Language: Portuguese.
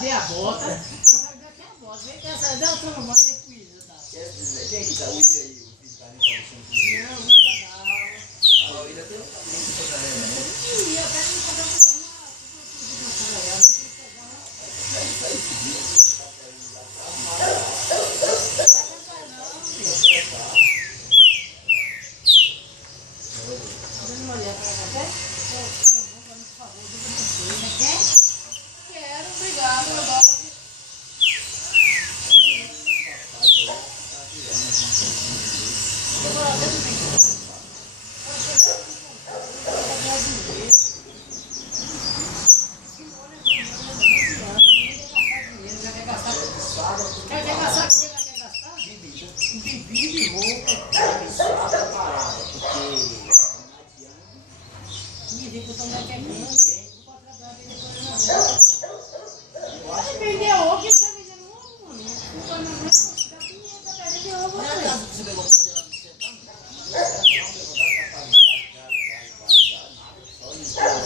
cadê a bota? Cadê a bota? Vem cá, sai da tua mão, tem coisa, tá? Quem é que tá? O Ira aí, o fiscalista tá deixando tudo. Não, o Ira não. Ah, o Ira tem que fazer, né? Ih, eu quero me fazer Quero, obrigado. Quer gastar? Bebida e roupa. Parada, porque não adianta. Me diga que eu tô me quebrando.